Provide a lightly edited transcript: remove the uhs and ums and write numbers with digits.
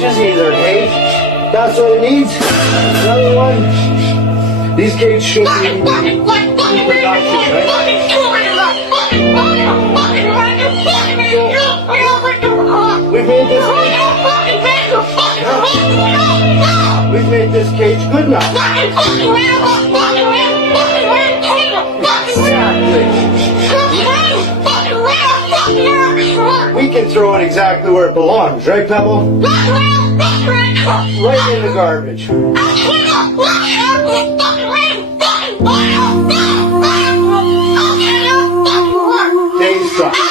That's either, hey? That's what it needs. Another one. These gates should be in production, right? We've made this cage. We've made this cage good enough. Exactly. We can throw it exactly where it belongs, right, Pebble? Right in the garbage. Dave's truck.